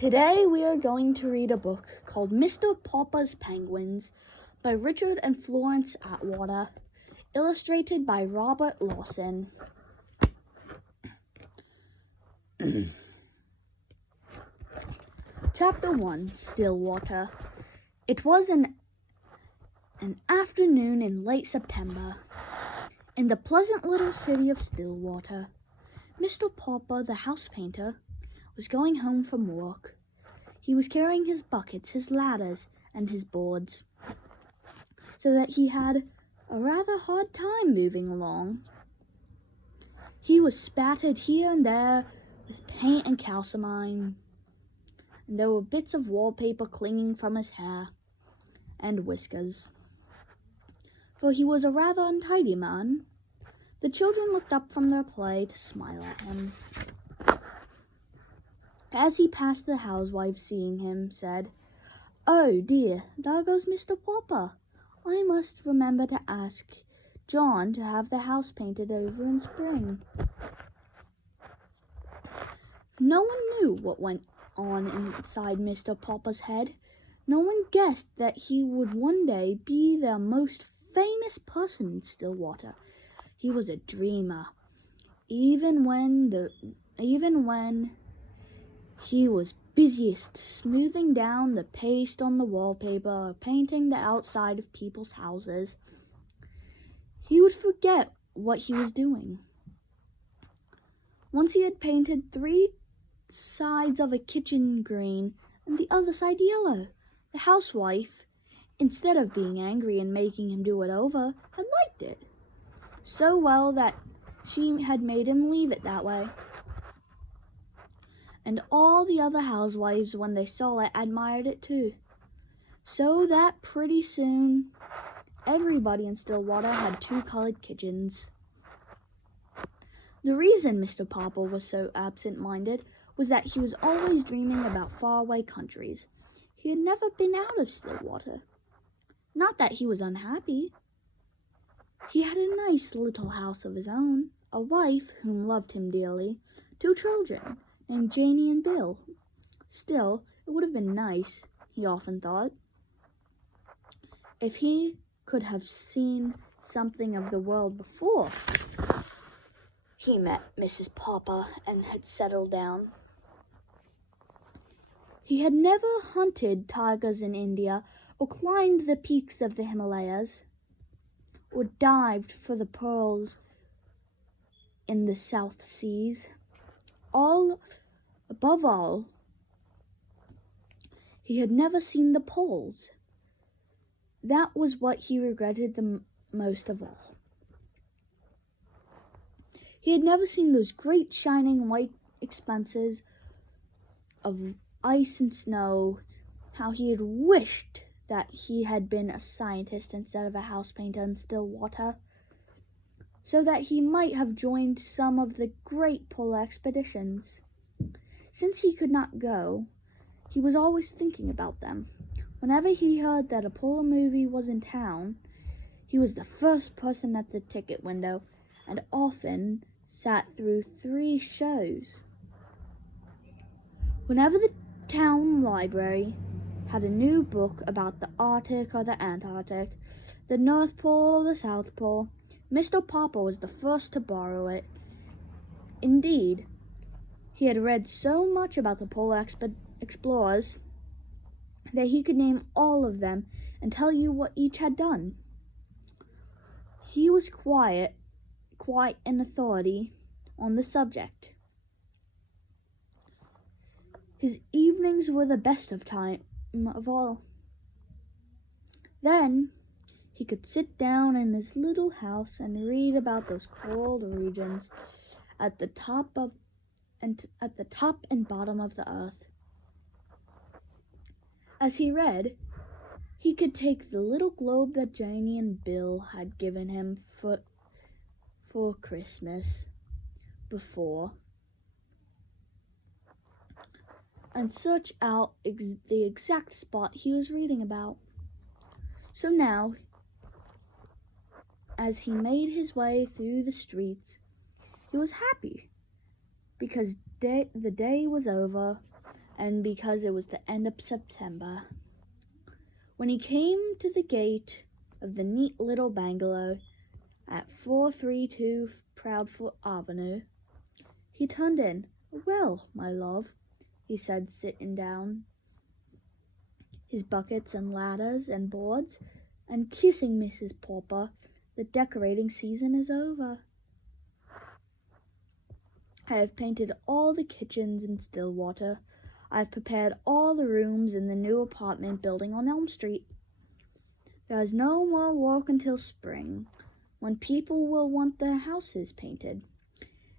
Today we are going to read a book called Mr. Popper's Penguins by Richard and Florence Atwater, illustrated by Robert Lawson. Chapter 1, Stillwater. It was an afternoon in late September, in the pleasant little city of Stillwater. Mr. Popper, the house painter, was going home from work. He was carrying his buckets, his ladders, and his boards, so that he had a rather hard time moving along. He was spattered here and there with paint and calcimine, and there were bits of wallpaper clinging from his hair and whiskers, for he was a rather untidy man. The children looked up from their play to smile at him. As he passed, the housewife, seeing him, said, "Oh dear, there goes Mr. Popper. I must remember to ask John to have the house painted over in spring." No one knew what went on inside Mr. Popper's head. No one guessed that he would one day be the most famous person in Stillwater. He was a dreamer, even when he was busiest smoothing down the paste on the wallpaper or painting the outside of people's houses. He would forget what he was doing. Once he had painted 3 sides of a kitchen green and the other side yellow. The housewife, instead of being angry and making him do it over, had liked it so well that she had made him leave it that way. And all the other housewives, when they saw it, admired it too. So that pretty soon, everybody in Stillwater had 2 colored kitchens. The reason Mr. Popper was so absent-minded was that he was always dreaming about faraway countries. He had never been out of Stillwater. Not that he was unhappy. He had a nice little house of his own, a wife whom loved him dearly, 2 children named Janie and Bill. Still, it would have been nice, he often thought, if he could have seen something of the world before he met Mrs. Popper and had settled down. He had never hunted tigers in India, or climbed the peaks of the Himalayas, or dived for the pearls in the South Seas. Above all, he had never seen the poles. That was what he regretted the most of all. He had never seen those great shining white expanses of ice and snow. How he had wished that he had been a scientist instead of a house painter in Stillwater, so that he might have joined some of the great polar expeditions. Since he could not go, he was always thinking about them. Whenever he heard that a polar movie was in town, he was the first person at the ticket window, and often sat through 3 shows. Whenever the town library had a new book about the Arctic or the Antarctic, the North Pole or the South Pole, Mr. Popper was the first to borrow it. Indeed, he had read so much about the polar explorers that he could name all of them and tell you what each had done. He was quite an authority on the subject. His evenings were the best of all. Then he could sit down in his little house and read about those cold regions at the top and bottom of the earth. As he read, he could take the little globe that Janie and Bill had given him for Christmas before, and search out the exact spot he was reading about. So now, as he made his way through the streets, he was happy because the day was over and because it was the end of September. When he came to the gate of the neat little bungalow at 432 Proudfoot Avenue, he turned in. "Well, my love," he said, sitting down, his buckets and ladders and boards, and kissing Mrs. Pauper, "the decorating season is over. I have painted all the kitchens in Stillwater. I have prepared all the rooms in the new apartment building on Elm Street. There is no more work until spring, when people will want their houses painted."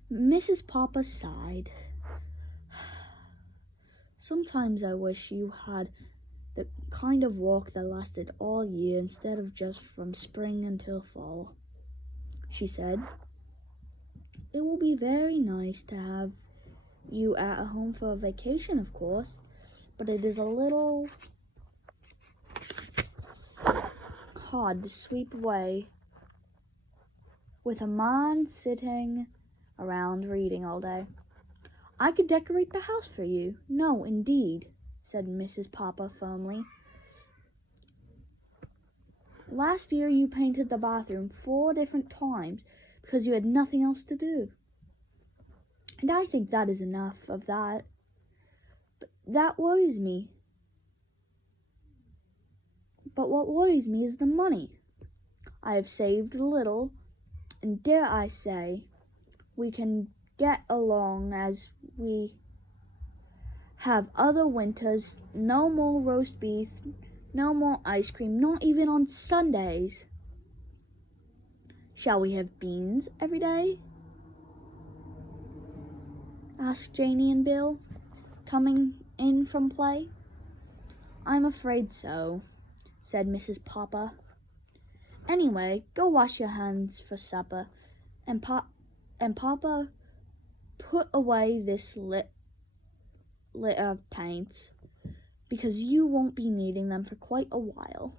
Mrs. Pauper sighed. "Sometimes I wish you had the kind of work that lasted all year instead of just from spring until fall," she said. "It will be very nice to have you at home for a vacation, of course, but it is a little hard to sweep away with a man sitting around reading all day." "I could decorate the house for you." "No, indeed," said Mrs. Pauper firmly. "Last year you painted the bathroom 4 different times because you had nothing else to do. And I think that is enough of that. But what worries me is the money. I have saved a little, and dare I say, we can get along as we have other winters. No more roast beef, no more ice cream, not even on Sundays." "Shall we have beans every day?" asked Janie and Bill, coming in from play. "I'm afraid so," said Mrs. Pauper. "Anyway, go wash your hands for supper, and Papa, put away this litter of paints, because you won't be needing them for quite a while."